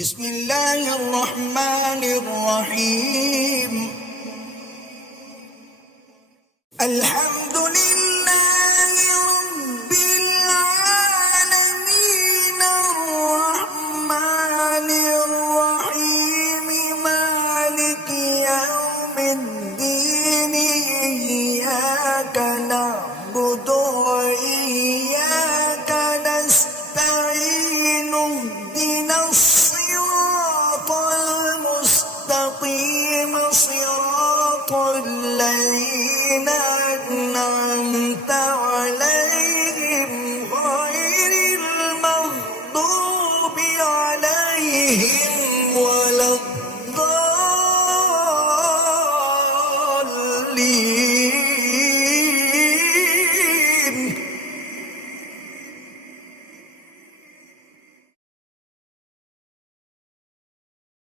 بسم الله الرحمن الرحيم. الحمد لله رب العالمين الرحمن الرحيم مالك يوم الدين إياك نعبد وإياك نستعين اهدنا الصراط المستقيم صراط الذين أنعمت عليهم غير المغضوب عليهم